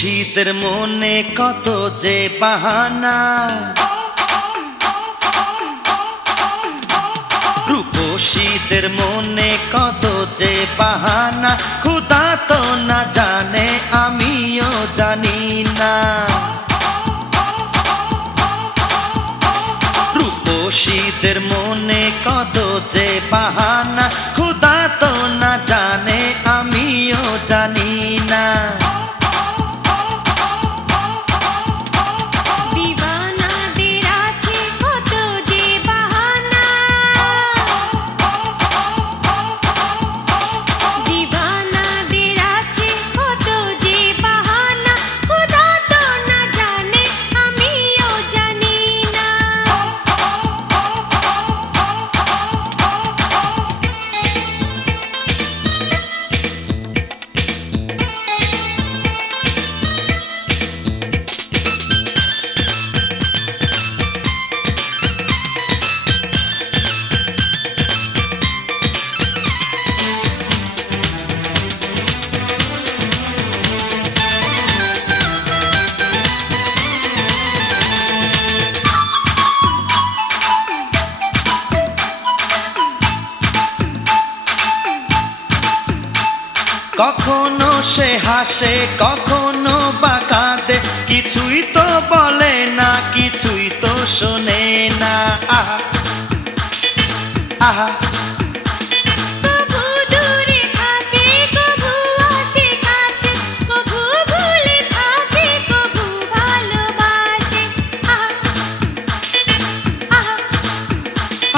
রূপসীদের মনে কত যে বাহানা, রূপসীদের মনে কত যে বাহানা, খোদা তো না জানে আমিও জানি না। রূপসীদের মনে কত যে বাহানা, খোদা তো না জানে আমিও জানি না। কখনো সে হাসে কখনো বা কাঁদে, কিছুই তো বলে না কিছুই তো শোনে না। আহা আহা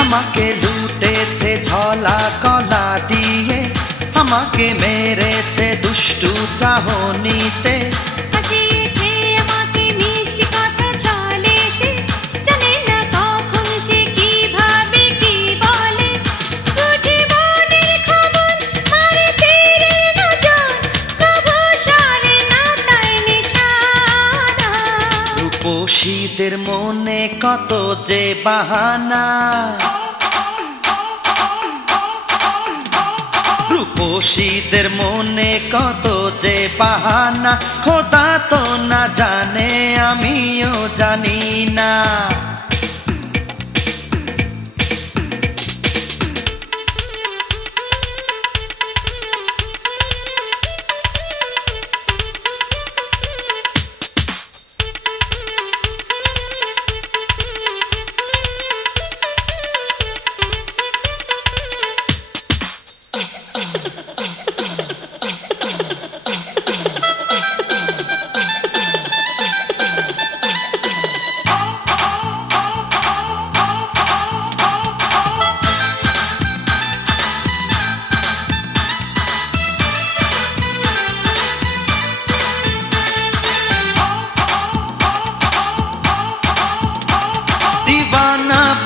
আমাকে লুটেছে ঝলা কলা দিয়ে, আমাকে মেরেছে দুষ্টু চাহনিতে। রূপসীদের মনে কত যে বাহানা, রূপসীদের মনে কত যে বাহানা, খোদা তো না জানে আমিও জানি না।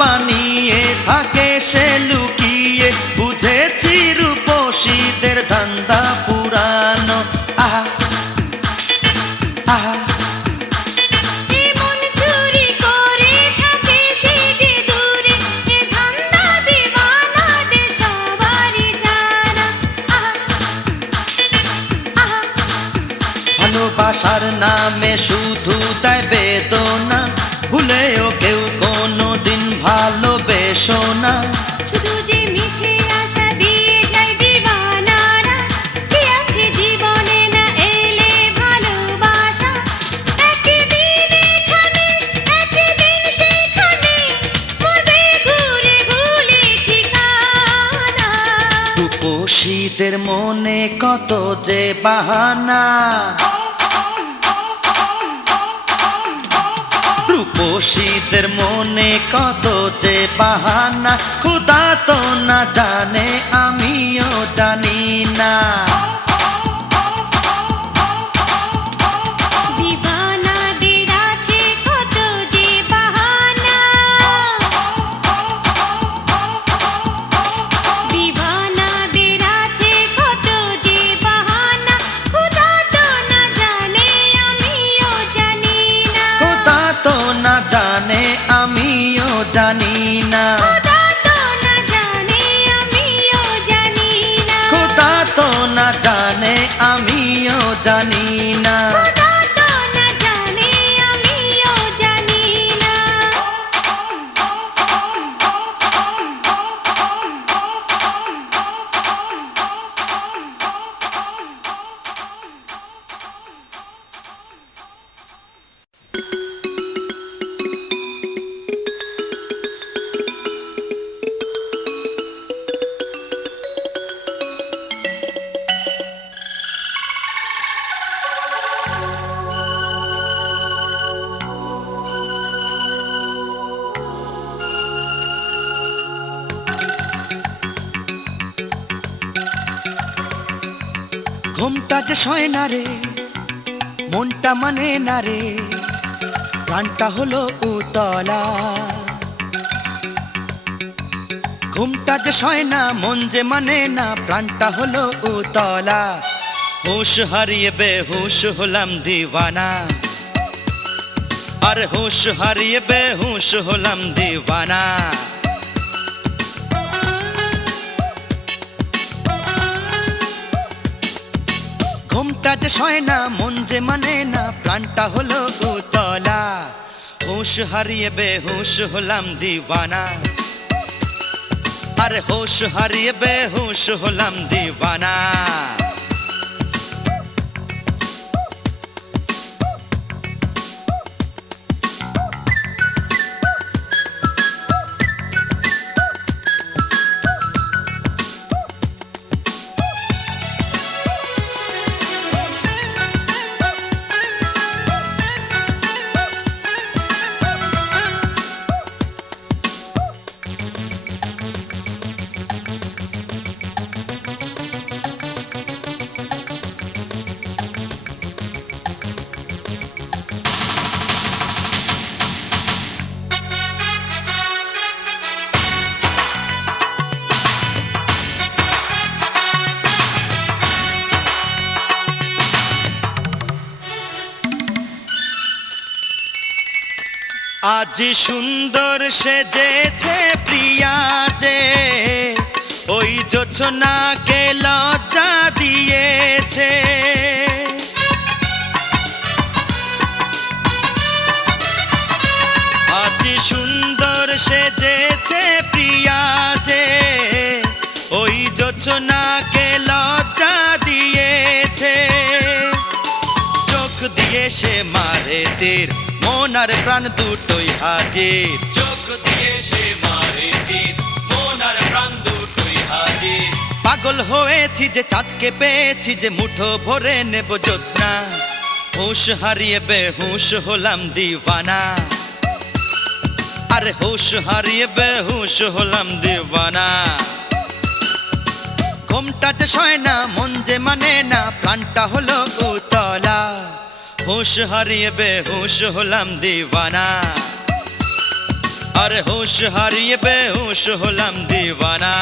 বানিয়ে থাকে সে লুকিয়ে, বুঝেছি রূপসীদের ধান্দা পুরানো। আহা আহা ভালোবাসার নামে শুধু দেয় বেদনা, ভুলেও কেউ কোনো দিন ভালোবেসো না। শুধু যে মিছে আশা দিয়ে যায় দিবানারা, কি আছে জীবনে না এলে ভালোবাসা। একদিন এখানে একদিন সেখানে, মরবে ঘুরে ভুলে ঠিকানা। রূপসীদের মনে কত যে বাহানা, রূপসীদের মনে কত যে বাহানা, খোদা তো না জানে আমিও জানি না। দিবানাদের আছে কত যে বাহানা, দিবানাদের আছে কত যে বাহানা, খোদা তো না জানে আমিও জানি না। খোদা তো না জানে আমিও জানি না। খোদা তো না জানে আমিও জানি না। খোদা তো না জানে আমিও জানি না। খোদা ঘুমটা যে সয় না রে, মনটা মানে না রে, প্রাণটা হলো উতলা। ঘুমটা যে সয় না, মন যে মানে না, প্রাণটা হলো উতলা। হুঁশ হারিয়ে বেহুশ হলাম দিওয়ানা, আর হুঁশ হারিয়ে বেহুশ হলাম দিওয়ানা। ঘুমটা যে সয় না, মন যে মানে না, প্রাণটা হলো উতলা। হুঁশ হারিয়ে বেহুশ হলাম দিওয়ানা, আর হুঁশ হারিয়ে বেহুশ হলাম দিওয়ানা। আজ সুন্দর সেজেছে প্রিয়া যে, ওই জোছনাকে লজ্জা দিয়েছে। আজ সুন্দর সেজেছে প্রিয়া যে, ওই জোছনাকে লজ্জা দিয়েছে। চোখ দিয়ে সে মারে তীর, মন আর প্রাণ দুটোই হাজির। চোখ দিয়ে সে মারে তীর, মন আর প্রাণ দুটোই হাজির। পাগল হয়েছি যে চাঁদকে পেয়েছি যে, মুঠো ভরে নেব জ্যোৎস্না। হুঁশ হারিয়ে বেহুশ হলাম দিওয়ানা, আরে হুঁশ হারিয়ে বেহুশ হলাম দিওয়ানা। ঘুমটা যে সয় না, মন যে মানে না, প্রাণটা হলো উতলা। হুঁশ হারিয়ে বেহুশ হলাম দিওয়ানা, আরে হুঁশ হারিয়ে বেহুশ হলাম দিওয়ানা।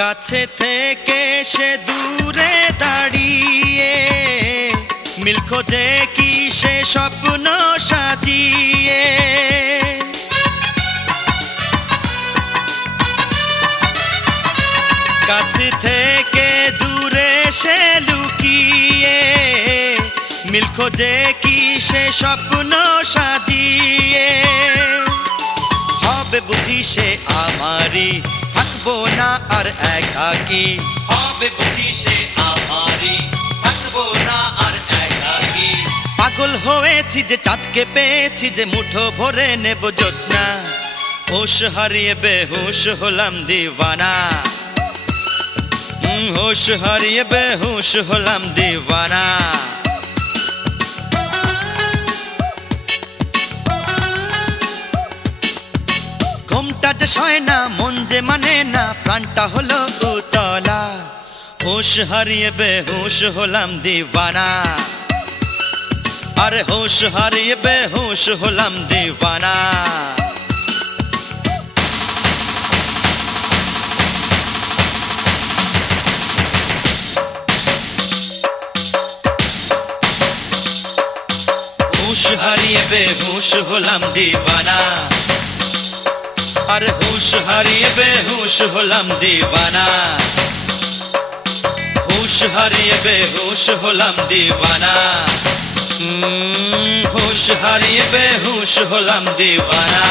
কাছে থেকে সে দূরে দাঁড়িয়ে, মিল খোঁজে কি সে স্বপ্ন সাজিয়ে। কাছে থেকে দূরে সে লুকিয়ে, মিল খোঁজে কি সে স্বপ্ন সাজিয়ে। হবে বুঝি সে আমারি, থাকবো না আর একাকী। হবে বুঝি সে আমারি, থাকবো না আর একাকী। পাগল হয়েছি যে চাঁদকে পেয়েছি যে, মুঠো ভরে নেব জ্যোৎস্না। হুঁশ হারিয়ে বেহুশ হলাম দিওয়ানা, হুঁশ হারিয়ে বেহুশ হলাম দিওয়ানা। ঘুমটা যে সয় না, মন যে মানে না, প্রাণটা হলো উতলা। হুঁশ হারিয়ে বেহুশ হলাম দিওয়ানা, আরে হুঁশ হারিয়ে বেহুশ হলাম দিওয়ানা। বেহুশ হলাম দিবানা, আরে হুশ হারিয়ে বেহুশ হলাম দিবানা, হুশ হারিয়ে বেহুশ হলাম দিবানা, হুশ হারিয়ে বেহুশ হলাম দিবানা।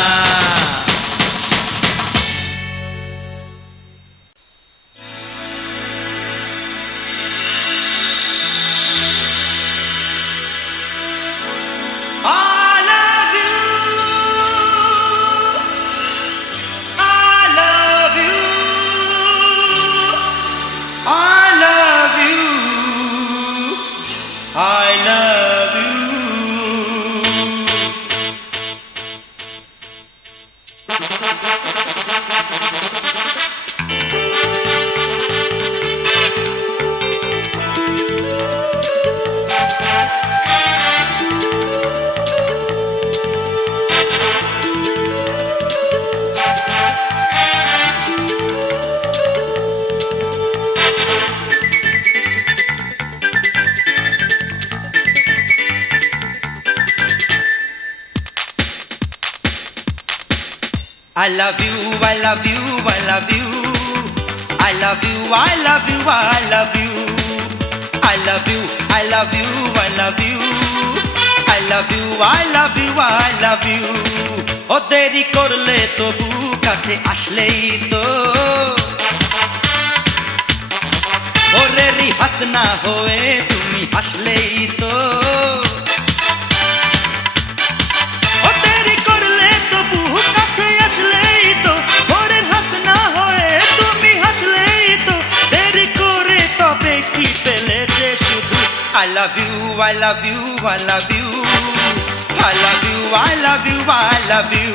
I love you, I love you, I love you. I love you, I love you, I love you. I love you, I love you, I love you. I love you, I love you, I love you. ও দেরি করলে তবু কাছে আসলেই তো ওরেরই হাসনা হয়ে তুমি হাসলেই তো I love you, I love you, I love you. I love you, I love you, I love you.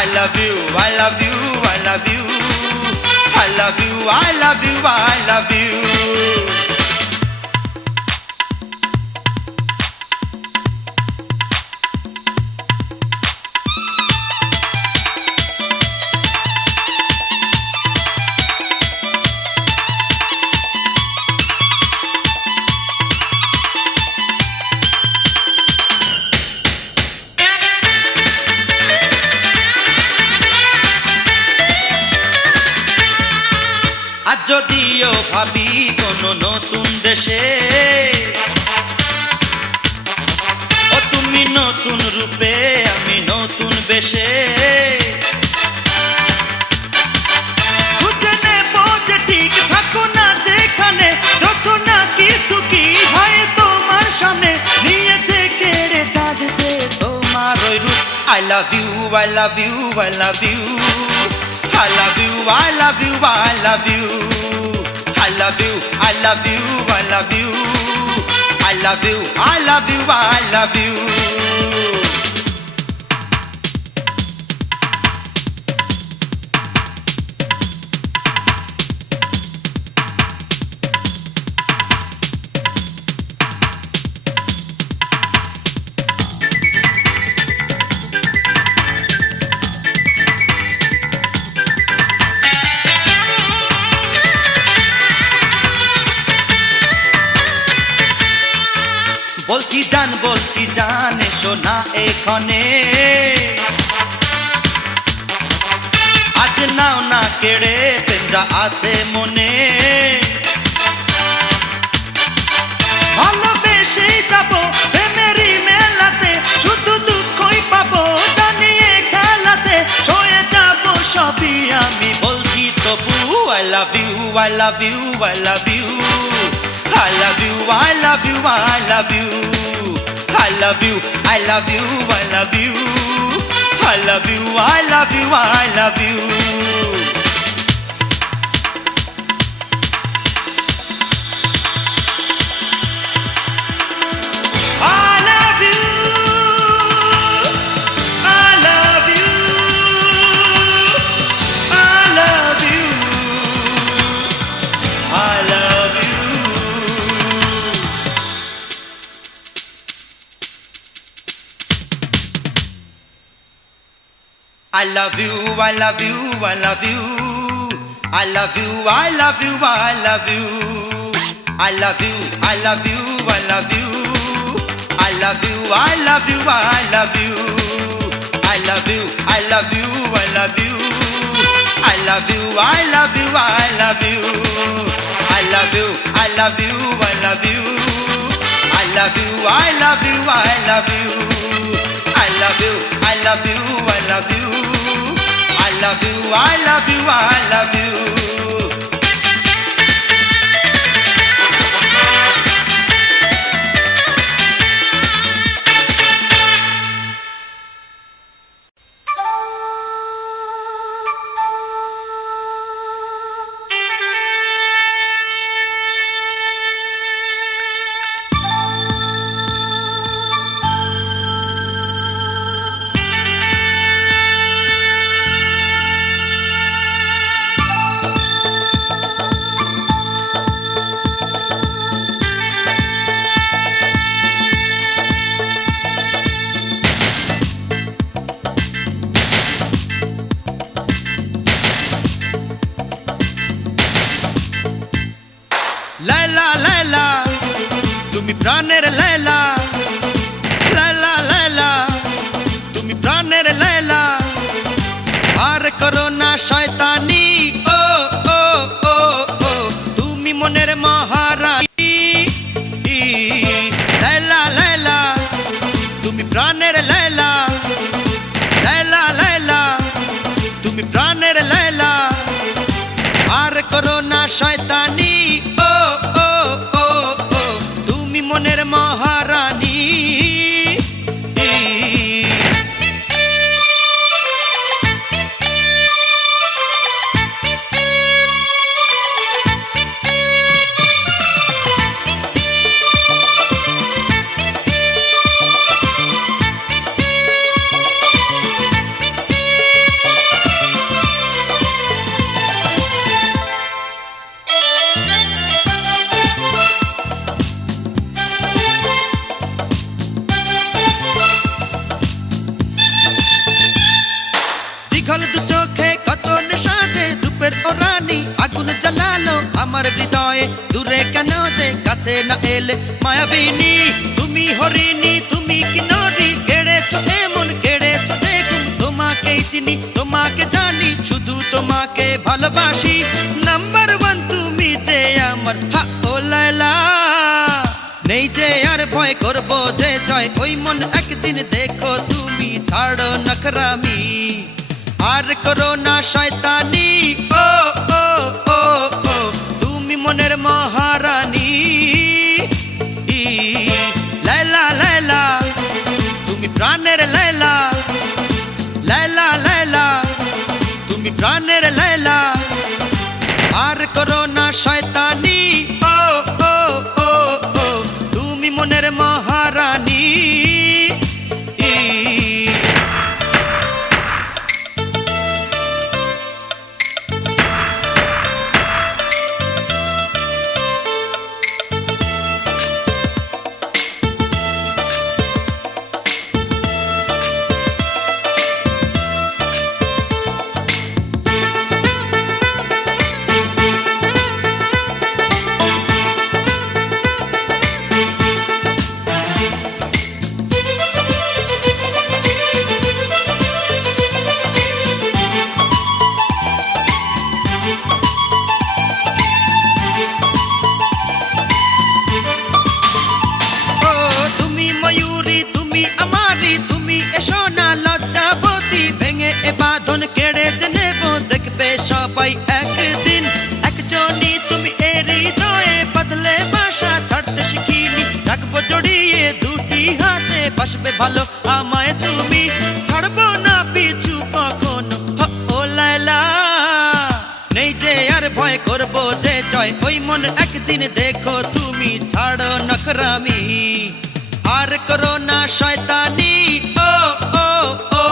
I love you, I love you, I love you. I love you, I love you, I love you. যদিও ভাবি কোনো নতুন দেশে ও তুমি নতুন রূপে আমি নতুন বেশে ঠিক থাকো না যেখানে যত না কিছু কি হয় তোমার সামনে নিয়েছে কেড়ে চাঁদছে তোমার ওই রূপ I love you, I love you, I love you. I love you, I love you, I love you. I love you, I love you, I love you. I love you, I love you, I love you. বলছি জান এসো না এখানে আজ নাও না কেড়ে পেঞ্জা আছে মনে ভালোবেসে যাবো প্রেমেরই মেলাতে শুধু দুঃখই পাবো জানিয়ে খেলাতে সয়ে যাবো সবই আমি বলছি তবু I love you, I love you, I love you. I love you, I love you, I love you. I love you, I love you, I love you. I love you, I love you, I love you. I love you, I love you, I love you. I love you, I love you, I love you. I love you, I love you, I love you. I love you, I love you, I love you. I love you, I love you, I love you. I love you, I love you, I love you. I love you, I love you, I love you. I love you, I love you, I love you. I love you, I love you, I love you. I love you, I love you, I love you. Laila Laila তুমি প্রাণের লায়লা, লায়লা লায়লা তুমি প্রাণের লায়লা, আর করো না শয়তানি, ও ও ও ও তুমি মনের মহারানী। লায়লা লায়লা তুমি প্রাণের লায়লা, লায়লা লায়লা তুমি প্রাণের লায়লা, আর করো না শয়তানি, মনের মহারানী। দীঘল দু চোখে কত নেশা যে রূপের ও রানী, আগুন জ্বালালো আমার হৃদয়ে, দূরে কেন যে কাছে না এলে মায়াবিনী। তুমি হরিণী তুমি কিন্নরী, কেড়েছো এমন কেড়েছো দেখুন, তোমাকেই চিনি তোমাকে জানি, শুধু তোমাকে ভালোবাসি। নাম্বার ওয়ান তুমি যে আমার, হা ও লায়লা। নেই যে আর ভয় করবো যে জয়, ওই মন একদিন দেখো তুমি ছাড়ো নখরামি, আর করো না শয়তানি, ও ও ও ও তুমি মনের মহারানী। লায়লা লায়লা তুমি প্রাণের লায়লা, লায়লা লায়লা তুমি প্রাণের লায়লা, আর করো না শয়তানি, ও ও ও ও তুমি মনের মহারানী। সবাই একদিন একজনই তুমি এর হৃদয়ে, বদলে বাসা ছাড়তে শিখিনি, রাখবো জড়িয়ে দুটি হাতে, বাসবে ভালো আমায় তুমি, ছাড়বো না পিছু কখনো, ও লায়লা। নেই যে আর ভয় করবো যে জয়, ওই মন একদিন দেখো তুমি ছাড়ো নখরামি, আর করো না শয়তানি, ও ও ও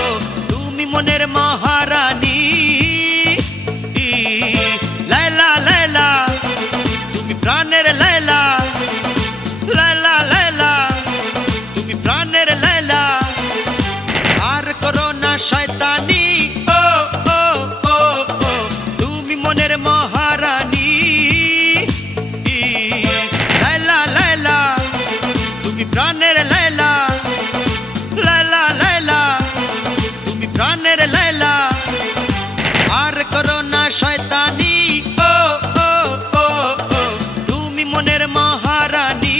ও তুমি মনের মহারানী। লায়লা লায়লা তুমি প্রাণের লায়লা, লায়লা লায়লা তুমি প্রাণের লায়লা, আর করো না শয়তানি, ও ও ও ও তুমি মনের মহারানী। লায়লা লায়লা তুমি প্রাণের লায়লা। শয়তানি, ও ও ও ও তুমি মনের মহারানী।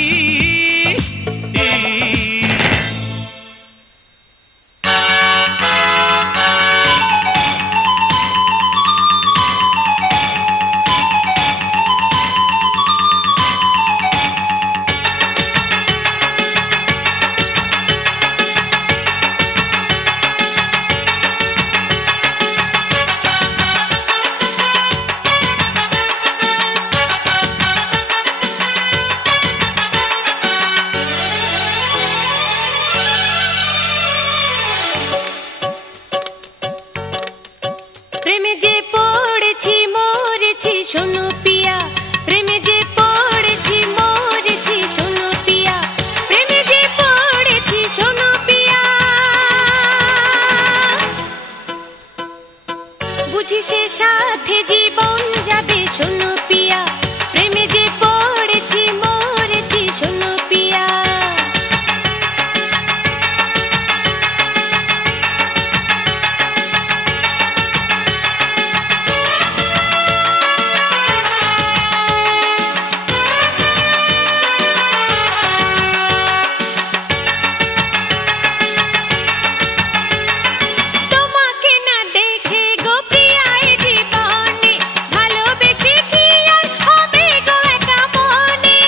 প্রেমে যে পড়েছি মরেছি শোনো পিয়া, প্রেমে যে পড়েছি মরেছি শোনো পিয়া, প্রেমে যে পড়েছি শোনো পিয়া। বুঝি সে সাথে জীবন যাবে শোনো পিয়া, প্রেমে যে পড়েছি মরেছি শোনো পিয়া। তোমাকে না দেখে গো প্রিয়া এ জীবনে, ভালোবেসে কি আর হবে গো একা মনে।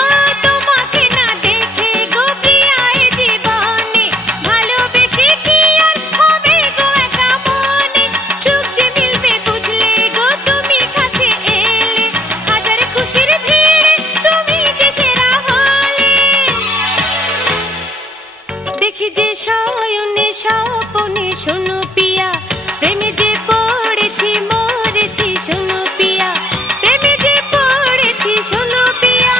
ও তোমাকে না দেখে গো প্রিয়া এ জীবনে, ভালোবেসে কি আর হবে গো একা মনে। সুখ যে মিলবে বুঝলে গো তুমি কাছে এলে, হাজার খুশির ভিড়ে তুমি যে সেরা হলে। দেখি যে শয়নে স্বপনে শোনো পিয়া, প্রেমে যে পড়েছি মরেছি শোনো পিয়া, প্রেমে যে পড়েছি শোনো পিয়া।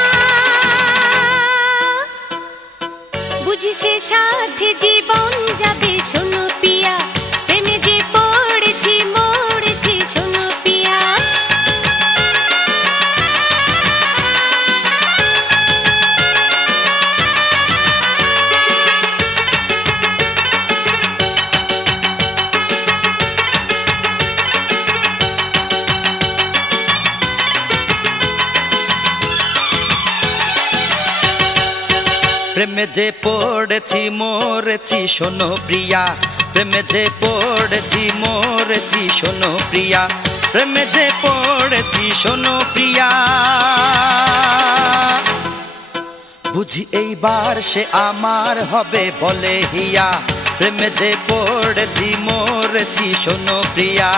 বুঝি সে সাথে জীবন যাবে শোনো পিয়া, প্রেমে যে পড়েছি মরেছি শোনো পিয়া। প্রেমে যে পড়েছি মরেছি শোনো প্রিয়া, প্রেমে যে পড়েছি মরেছি শোনো প্রিয়া, প্রেমে যে পড়েছি শোনো প্রিয়া। বুঝি এইবার সে আমার হবে বলে হিয়া, প্রেমে যে পড়েছি মরেছি শোনো প্রিয়া।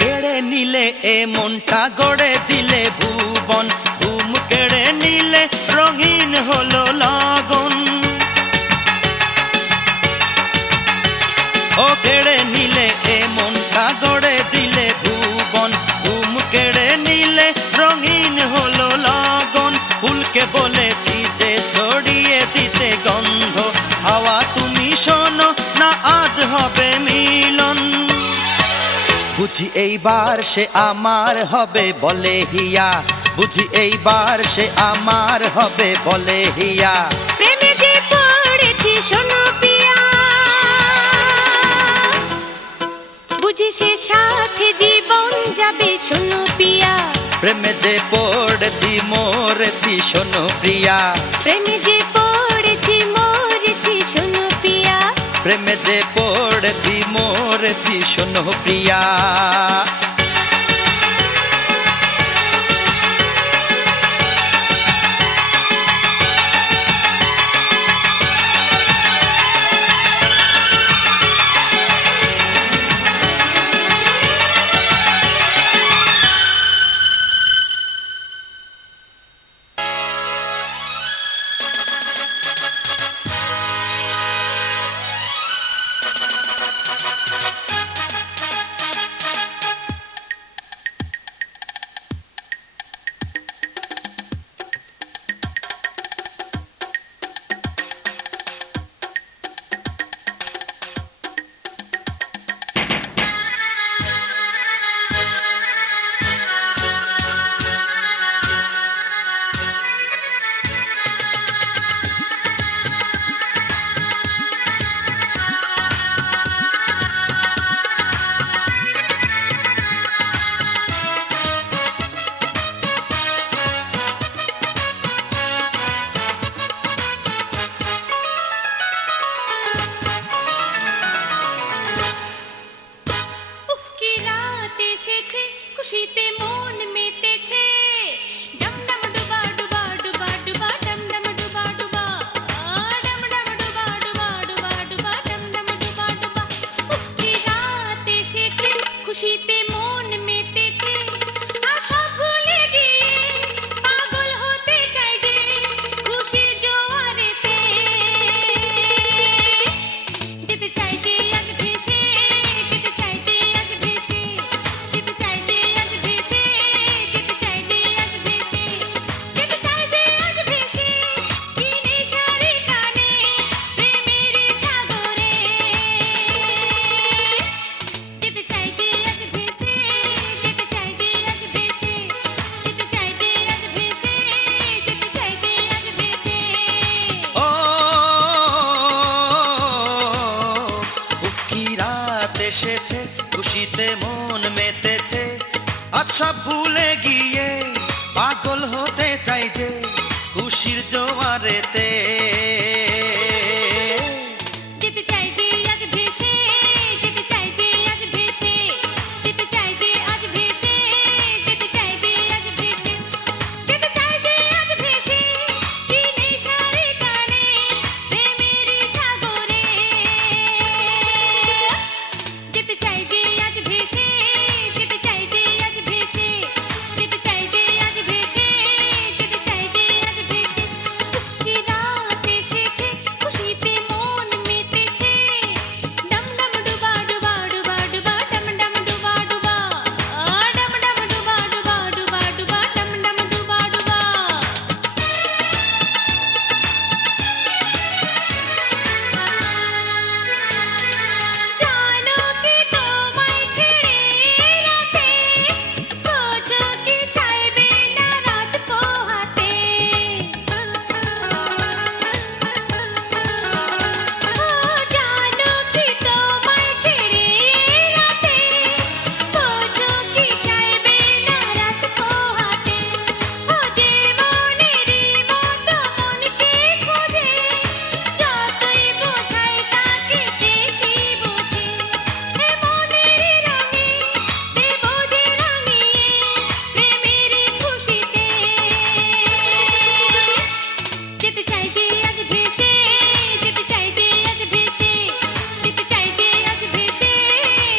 কেড়ে নিলে এ মনটা গড়ে দিলে ভুবন, ঘুম কেড়ে নিলে রঙিন হলো লগন। ও কেড়ে নিলে এ মনটা গড়ে দিলে ভুবন, ঘুম কেড়ে নিলে রঙিন হলো লগন। ফুলকে বলেছি যে ছড়িয়ে দিতে গন্ধ, হাওয়া তুমি শোনো না আজ হবে মিলন। বুঝি এইবার সে আমার হবে বলে হিয়া, বুঝি এইবার সে আমার হবে বলে হিয়া। প্রেমে যে পড়েছি শোনো পিয়া, বুঝি সে সাথে জীবন যাবে শোনো পিয়া, প্রেমে যে পড়েছি মরেছি শোনো প্রিয়া, প্রেমে যে পড়েছি মরেছি শোনো পিয়া। প্রেমে যে পড়েছি মরেছি শোনো প্রিয়া। খুশিতে মন মেতেছে, আজ সব ভুলে গিয়ে পাগল হতে চাই যে খুশির জোয়ারেতে। যেতে চাই যে আজ ভেসে, যেতে চাই যে আজ ভেসে, যেতে চাই যে আজ ভেসে, যেতে চাই যে আজ ভেসে, যেতে চাই যে আজ ভেসে, কি নেশার টানে প্রেমের সাগরে। যেতে চাই যে আজ ভেসে, যেতে চাই যে আজ ভেসে, যেতে চাই যে আজ ভেসে, যেতে চাই যে আজ ভেসে। কি রাত এসেছে, খুশিতে মন মেতেছে, ডম ডম ডুবা ডুবা ডুবা ডুবা, ডম ডম ডুবা ডুবা, ডম ডম ডুবা ডুবা ডুবা ডুবা, ডম ডম ডুবা ডুবা। জানো কি তোমায় ছেড়ে রাতে, বোঝো কি চাইবে না রাত পোহাতে। ও জানো কি তোমায় ছেড়ে রাতে, বোঝো কি চাইবে না রাত পোহাতে। ও যে মনেরই মতো মনকে খোঁজে, যতই বোঝাই তাকে সে কি বোঝে। এ মনেরই রঙে দেব যে রাঙিয়ে প্রেমেরই খুশিতে। যেতে চাই যে আজ ভেসে, যেতে চাই যে আজ ভেসে, যেতে চাই যে আজ ভেসে,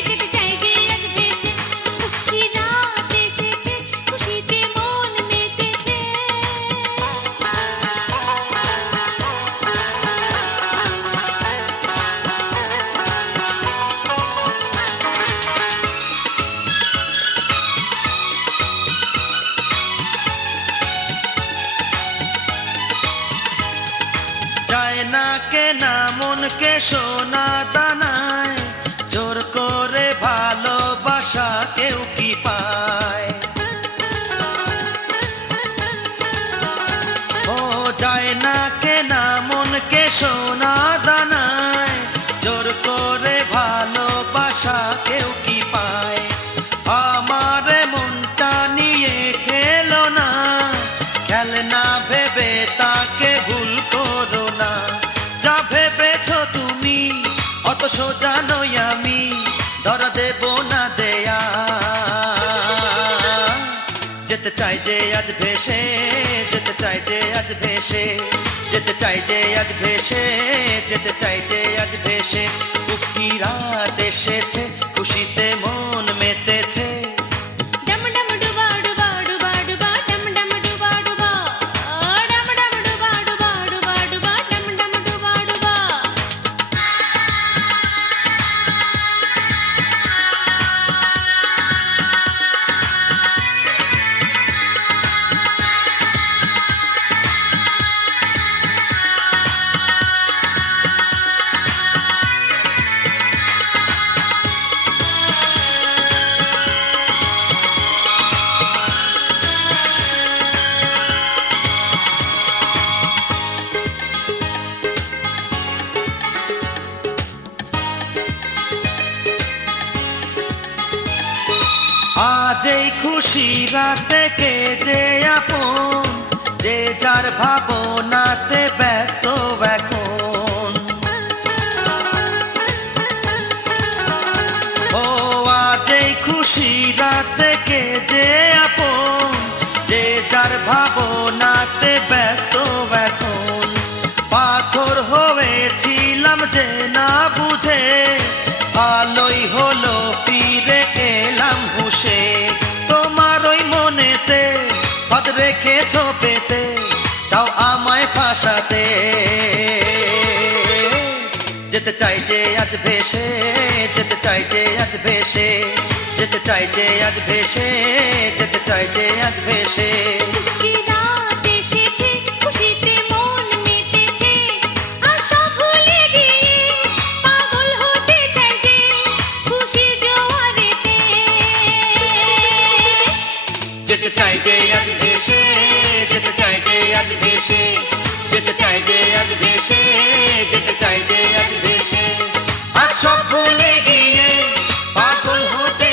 যেতে চাই যে আজ ভেসে। কি রাত এসেছে, খুশিতে মন মেতেছে। যায় না কেনা মনকে সোনা দানায়, জোর করে ভালোবাসা কেউ কি পায়। ও যায় না কেনা মনকে সোনা দানায়, জোর করে ভালোবাসা কেউ কি পায়। আমার মনটা নিয়ে খেলো না, খেলনা ভেবে তাকে ভুল করো না। যা ভেবেছো তুমি অত সোজা নই আমি, ধরা দেব না দেয়া। যেতে চাই যে আজ ভেসে, যেতে চাই যে আজ ভেসে, যেতে চাই যে আজ ভেসে, যেতে চাই যে আজ ভেসে। কি রাত এসেছে, খুশিতে মন মেতেছে। ডম ডম ডুবা ডুবা ডুবা ডুবা, ডম ডম ডুবা ডুবা, ডম ডম ডুবা ডুবা ডুবা ডুবা, ডম ডম ডুবা ডুবা। আজ এই খুশি রাতে কে যে আপন, যে যার ভাবনাতে ব্যস্ত এখন। ও আজ এই খুশি রাতে কে যে আপন, যে যার ভাবনাতে ব্যস্ত এখন। পাথর হয়েছিলাম যে না বুঝে, ভালোই হলো ফিরে এলাম হুশে। তোমার ওই মনেতে হাত রেখেছো পেতে, চাও আমায় ফাঁসাতে। যেতে চাই যে আজ ভেসে, যেতে চাই যে আজ ভেসে, যেতে চাই যে আজ ভেসে, যেতে চাই যে আজ ভেসে। কি রাত এসেছে, খুশিতে মন মেতেছে, আর সব ভুলে গিয়ে পাগল হতে চাই যে খুশির জোয়ারেতে। যেতে চাই যে আজ ভেসে, যেতে চাই যে আজ ভেসে, যেতে চাই যে আজ ভেসে, যেতে চাই যে আজ ভেসে। আর সব ভুলে গিয়ে পাগল হতে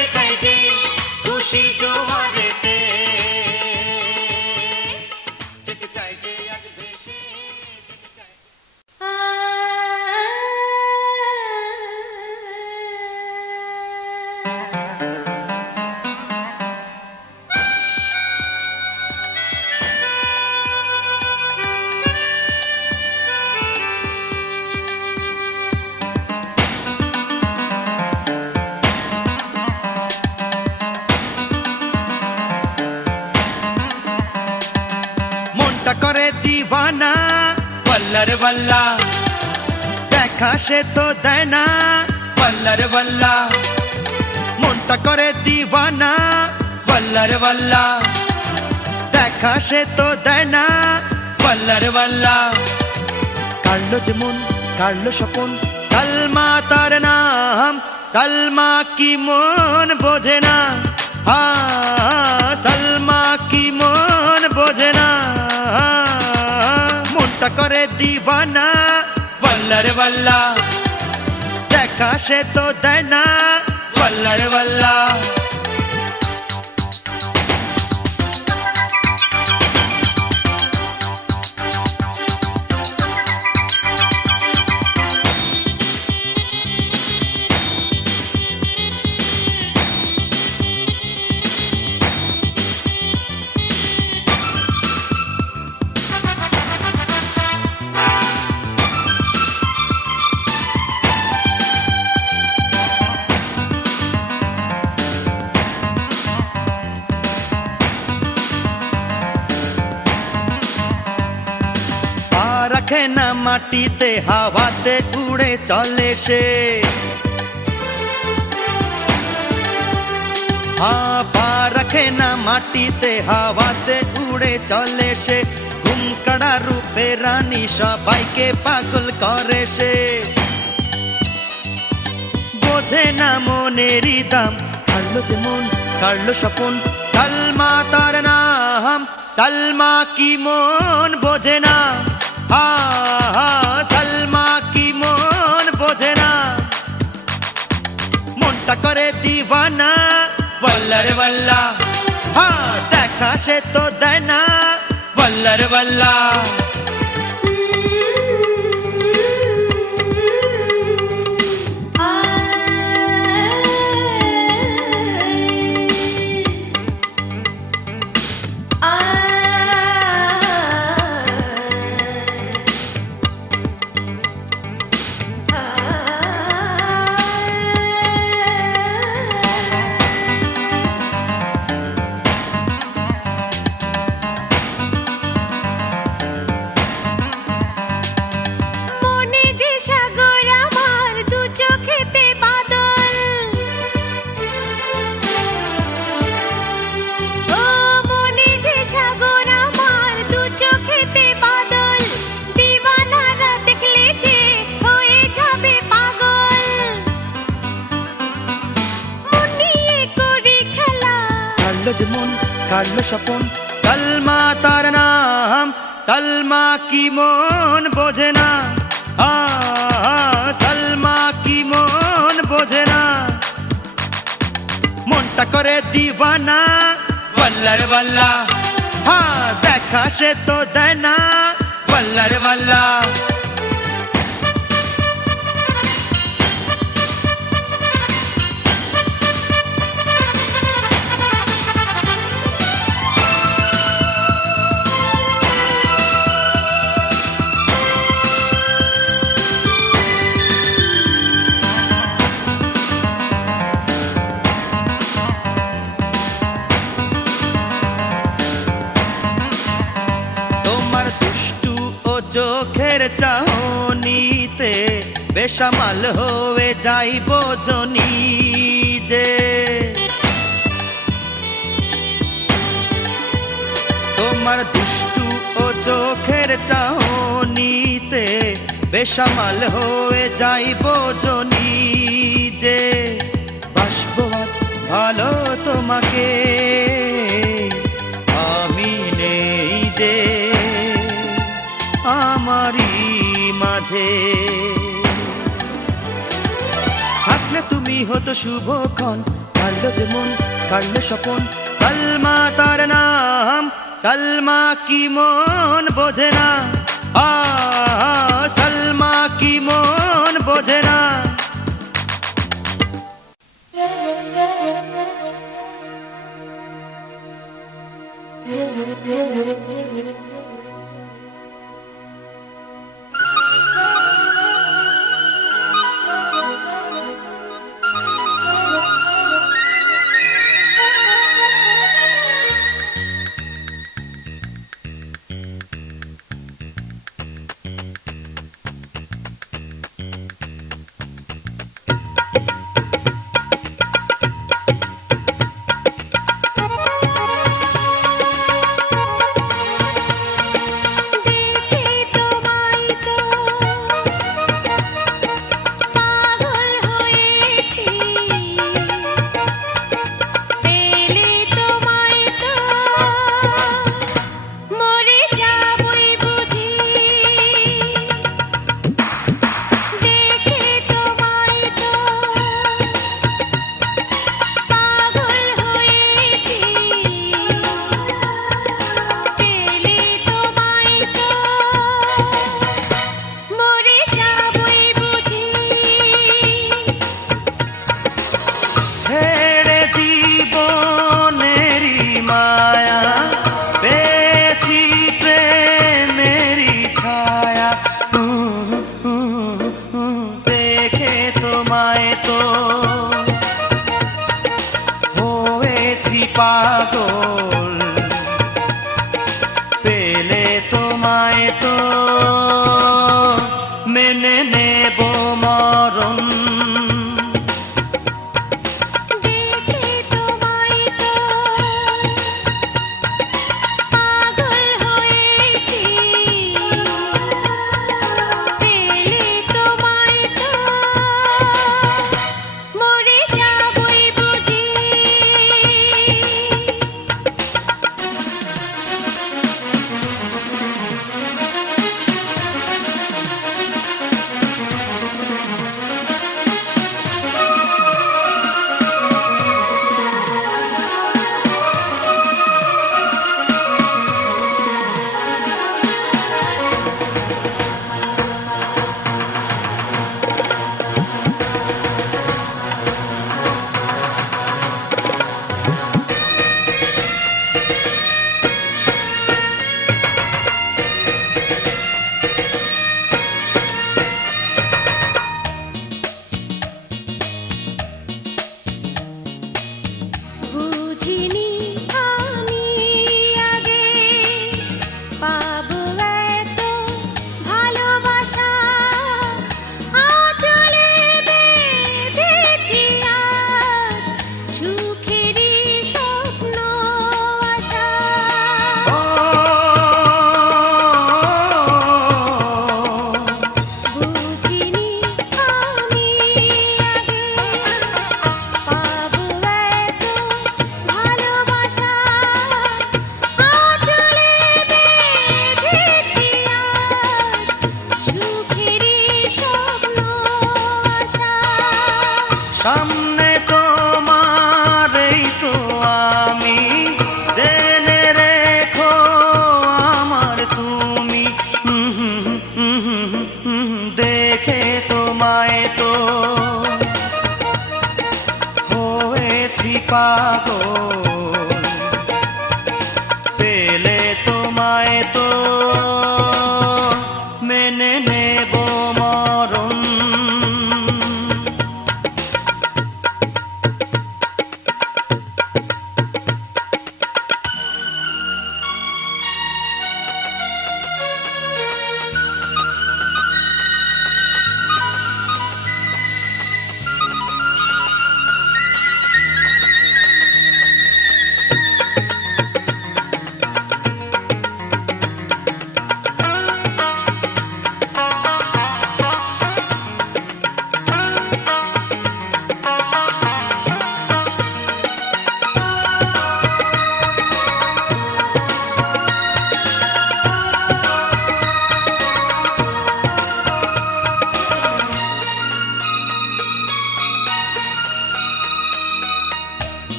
মনটা করে দিওয়ানা বল্লার বল্লা দেখা সে তো দেয় না বল্লার বল্লা মনটা করে দিওয়ানা বল্লার বল্লা দেখা সে তো দেয় না বল্লার বল্লা কাড়লো যে মন কাড়লো স্বপন সালমা তার নাম সালমা কি মন বোঝে না সালমা কি মন বোঝে না মনটা করে দিওয়ানা বল্লার বল্লা দেখা সে তো দেয় না বল্লার বল্লা রাখে না মাটিতে হাওয়াতে উড়ে চলে সে পা রাখে না মাটিতে হাওয়াতে উড়ে চলে সে ঘুমকাড়া রূপে রানী সবাইকে পাগল করে সে বোঝে না মনেরই দাম কাড়লো যে মন কাড়লো স্বপন সালমা তার নাম সালমা কি মন বোঝে না সালমা কি মন বোঝে না মনটা করে দিওয়ানা বল্লার বল্লা দেখা সে তো দেয় না বল্লার বল্লা কাড়লো যে মন কাড়লো স্বপন সালমা তার নাম সালমা কি মন বোঝে না সালমা কি মন বোঝে না মনটা করে দিওয়ানা বল্লার বল্লা দেখা সে তো দেয় না বল্লার বল্লা চোখের চাহনিতে বেসামাল হয়ে যাইব জনি যে তোমার দুষ্টু ও চোখের চাহনিতে বেসামাল হয়ে যাইব জনি যে বাসবো আজ ভালো তোমাকে আমি নেই যে আমারই মাঝে থাকলে তুমি হতো শুভক্ষণ কাড়লো যে মন কাড়লো স্বপন সালমা তার নাম সালমা কি মন বোঝে না সালমা কি মন বোঝে না পেলে তোমায় তো মেনে নেব মরণ। দেখে তোমায় তো পাগল হয়েছি, পেলে তোমায় তো মরে যাবই বুঝি। বুঝিনি আমি আগে পাবো এত ভালোবাসা, আঁচলে বেঁধেছি আজ সুখেরই স্বপ্ন আশা। বুঝিনি আমি আগে পাবো এত ভালোবাসা, আঁচলে বেঁধেছি আজ সুখেরই স্বপ্ন আশা। সামনে তোমার এই তো আমি, জেনে রেখো আমার তুমি। দেখে তোমায় তো হয়েছি পাগল, পেলে তোমায় তো মেনে নেব মরণ।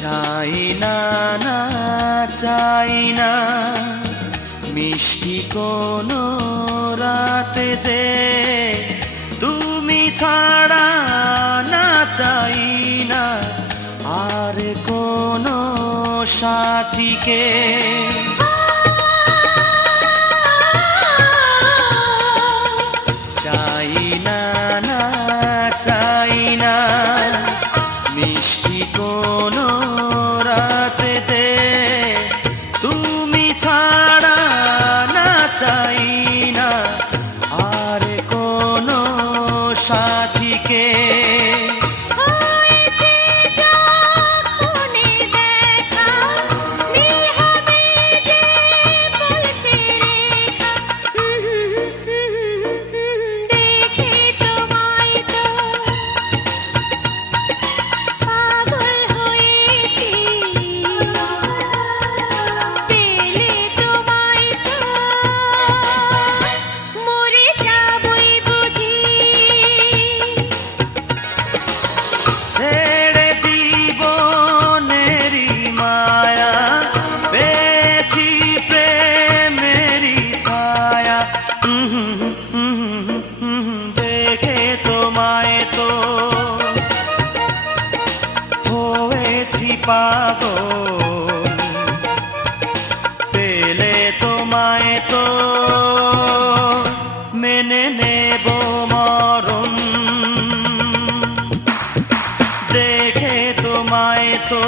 চাই না না চাই না মিষ্টি কোনো রাতে যে তুমি ছাড়া, না চাই না আর কোনো সাথীকে। চাই না না চাই না মিষ্টি কোনো রাতে যে তুমি ছাড়া, না চাই না আর কোনো সাথীকে। হয়েছে যখনই দেখা, নীল হবে যে বলছে রেখা। দেখে তোমায় তো পাগল হয়েছি, পেলে তোমায় তো মরে যাবই বুঝি। ছেড়ে জীবনেরই মায়া, পেয়েছি প্রেমেরই ছায়া। দেখে তোমায় তো হয়েছি পাগল, পেলে তোমায় তো মেনে নেব মরণ। দেখে তোমায় তো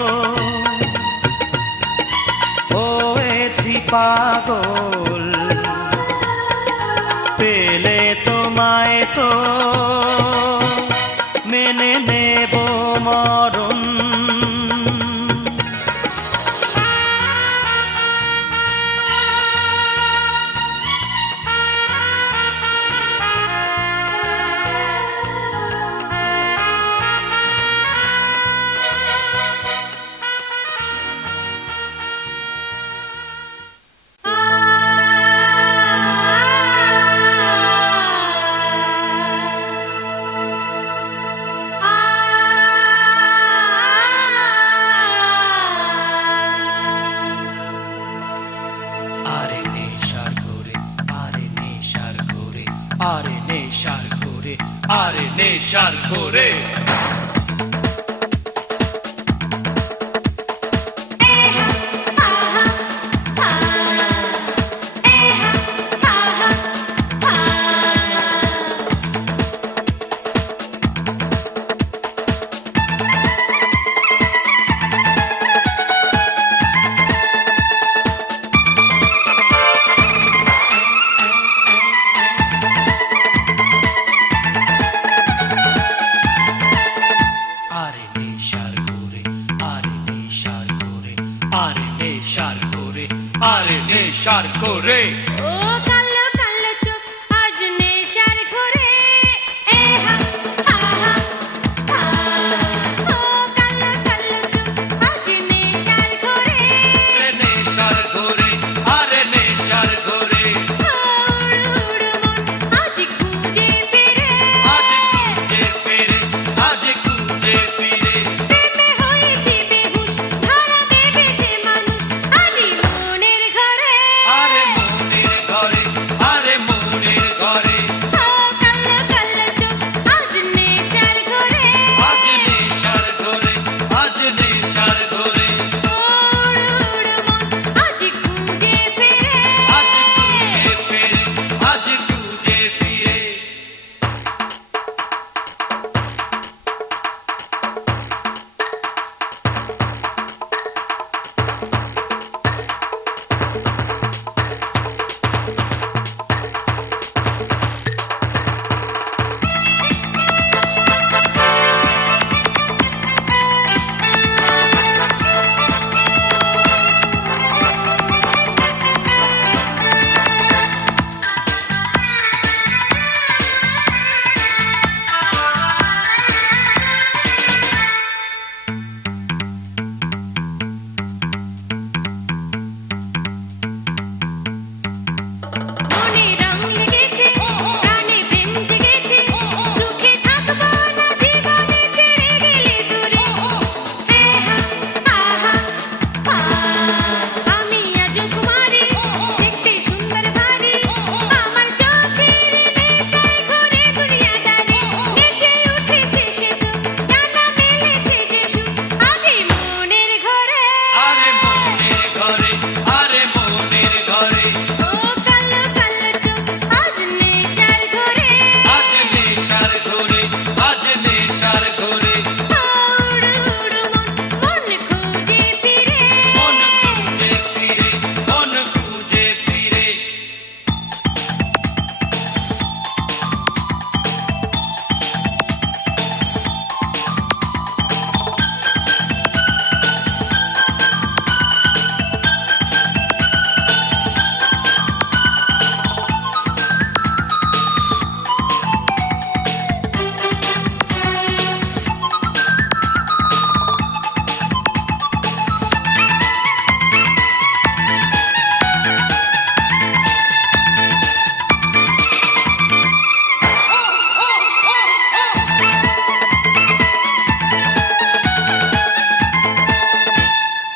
পাগল, পেলে তোমায় তো মেনে নেব মরণ। আরে নেশার ঘোরে, আরে নেশার ঘোরে, আরে নেশার ঘোরে, আরে নেশার ঘোরে। আরে নেশার ঘোরে, আরে নেশার ঘোরে, আরে নেশার ঘোরে, আরে নেশার ঘোরে। ও কালো কালো চোখ আজ নেশার ঘোরে, এ হা হা হা হা। ও কালো কালো চোখ আজ নেশার ঘোরে, আরে নেশার ঘোরে, আরে নেশার ঘোরে। উড় উড় মন আজ খুঁজে ফিরে, আজ খুঁজে ফিরে, আজ খুঁজে ফিরে। প্রেমে হয়েছি বেহুশ, ধরা দেবে সে মানুষ আমি মনের ঘরে। আরে মনের ঘরে, আরে মনের ঘরে। ও কালো কালো চোখ আজ নেশার ঘোরে, আজ নেশার ঘোরে, আজ নেশার ঘোরে। উড় উড় মন আজ খুঁজে ফিরে, আজ খুঁজে ফিরে, আজ খুঁজে ফিরে। মনে রং লেগেছে, প্রাণে প্রেম জেগেছে, সুখে থাকবো না জীবনে ছেড়ে গেলে দূরে। হে হা হা হা হা। আমি আজ কুমারী, দেখতে সুন্দর ভারী, আমার চোখের নেশায় ঘুরে দুনিয়াদারি। নেচে উঠেছে সে চোখ, ডানা মেলেছে যে সুখ, আজই মনের ঘরে। আরে মনের ঘরে, আরে মনের ঘরে। ও কালো কালো চোখ আজ নেশার ঘোরে, আজ নেশার ঘোরে, আজ নেশার ঘোরে। উড় উড় মন খুঁজে ফিরে, মন খুঁজে ফিরে, মন খুঁজে ফিরে।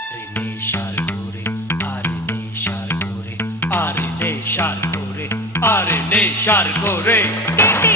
আরে নেশার ঘোরে, আরে নেশার ঘোরে, আরে নেশার ঘোরে, আরে নেশার ঘোরে। দেখতে